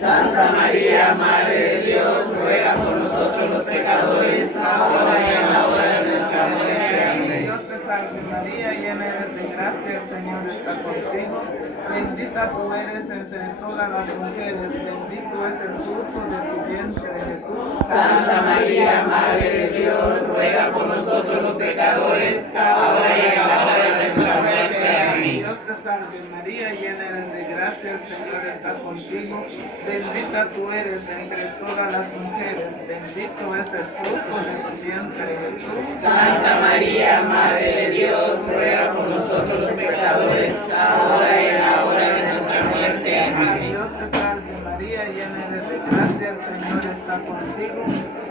Santa María, Madre de Dios, ruega por nosotros los pecadores, ahora y en la hora de nuestra muerte. Amén. Dios te salve María, llena eres de gracia, el Señor está contigo. Bendita tú eres entre todas las mujeres, bendito es el fruto de tu vientre Jesús. Santa María, Madre de Dios, ruega por nosotros los pecadores, ahora y en la hora de nuestra muerte. Amén. Dios te salve María, llena eres de gracia, el Señor está contigo. Bendita tú eres entre todas las mujeres, bendito es el fruto de tu vientre Jesús. Santa María, Madre de Dios, ruega por nosotros los pecadores, ahora y en la hora de nuestra muerte. Amén. Dios te salve María, llena eres de gracia, el Señor está contigo.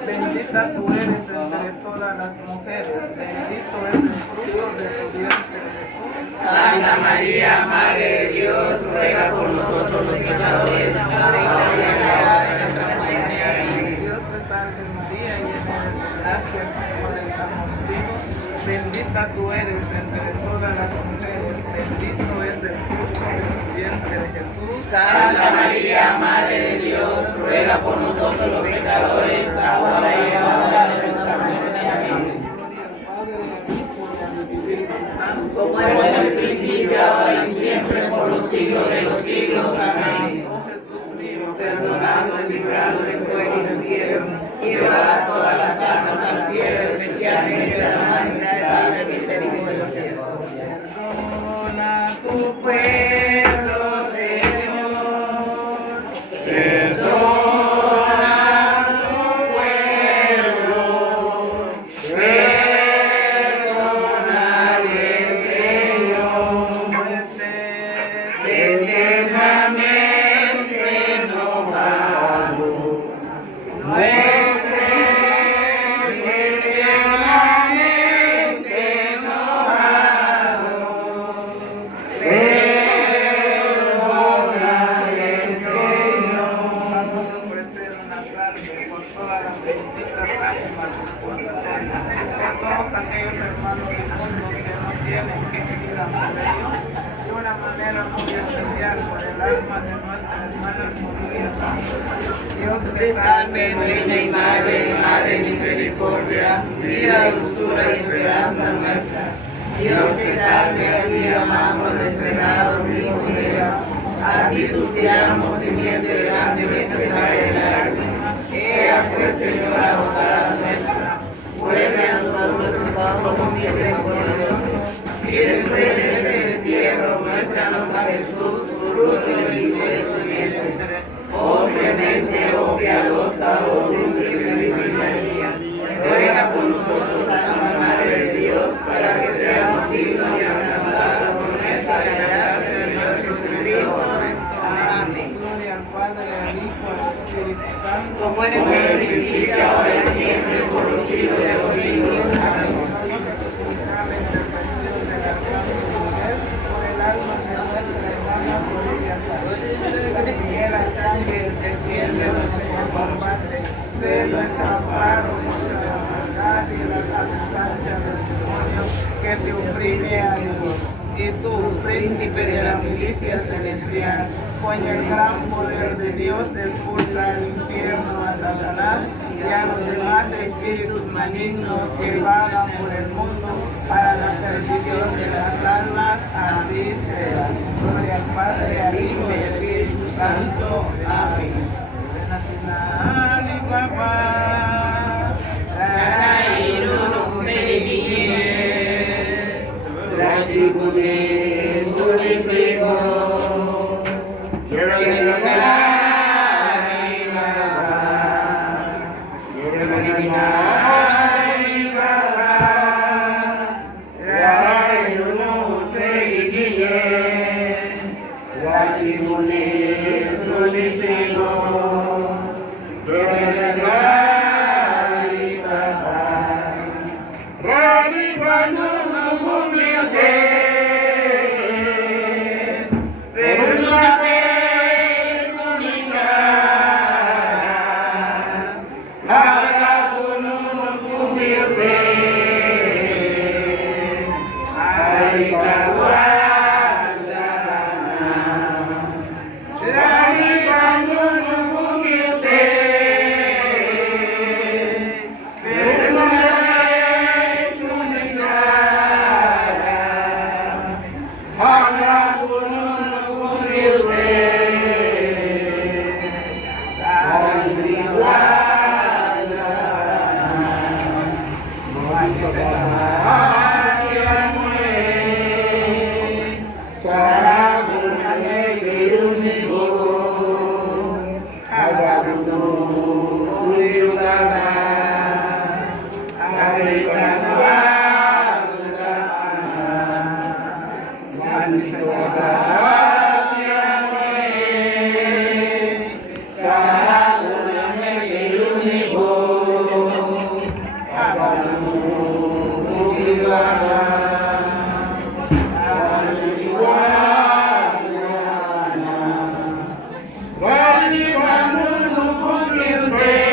Bendita tú eres entre todas las mujeres, bendito es el fruto de tu vientre Jesús. Santa María, Madre de Dios, ruega por nosotros los pecadores, ahora y en la hora de nuestra muerte. Amén. Dios te salve María, llena eres de gracia, el Señor está contigo. Bendita tú eres entre todas las mujeres, bendito es el fruto de tu vientre Jesús. Santa María, Madre de Dios, ruega por nosotros los pecadores, ahora y en la hora de nuestra muerte. Amén. Gloria al Padre, al Hijo y al Espíritu Santo. Como era en el principio, ahora y siempre, por los siglos de los siglos. Amén. Oh Jesús mío, Perdonando y librando del fuego y del infierno, lleva a todas las almas al cielo, especialmente las más necesitadas de misericordia. perdona tu pueblo, Señor. Todos aquellos hermanos difuntos que no tienen que ir a por ellos, de una manera muy especial por el alma de nuestra hermana Olivia. Dios Te salve, reina y madre, madre de misericordia, vida, dulzura y esperanza nuestra. Dios te salve, a ti amamos, desterrados y mujer. A ti suspiramos, sirviendo y grande necesidad del alma. Ea pues, Señora, abogada nuestra, vuelve a nosotros tus ojos misericordiosos, y después de este destierro, muéstranos a Jesús, fruto del hijo de tu vientre. Oh clemente, oh piadosa, oh dulce Virgen María, ruega por nosotros, Santa Madre de Dios, para que seamos dignos y alcanzados por nuestra gracia de nuestro Jesucristo. Amén. Gloria al Padre, al Hijo, al Espíritu Santo. Como en el principio, ahora y siempre, por los siglos de los siglos. Amén. Suplicar la intervención del Arcángel Miguel por el alma de nuestra hermana Olivia Sánchez. San Miguel Arcángel, defiende nuestro combate, sé nuestro amparo contra la maldad y la cabezancha del demonio que te oprime a Dios. Y tú, príncipe de la milicia celestial, con el gran poder de Dios expulsa al infierno a Satanás y a los demás espíritus malignos que vagan por el mundo para la perdición de las almas. Así sea. Gloria al Padre, al Hijo y al Espíritu Santo. Amén. Nacional y papá. Caníbal, no, no,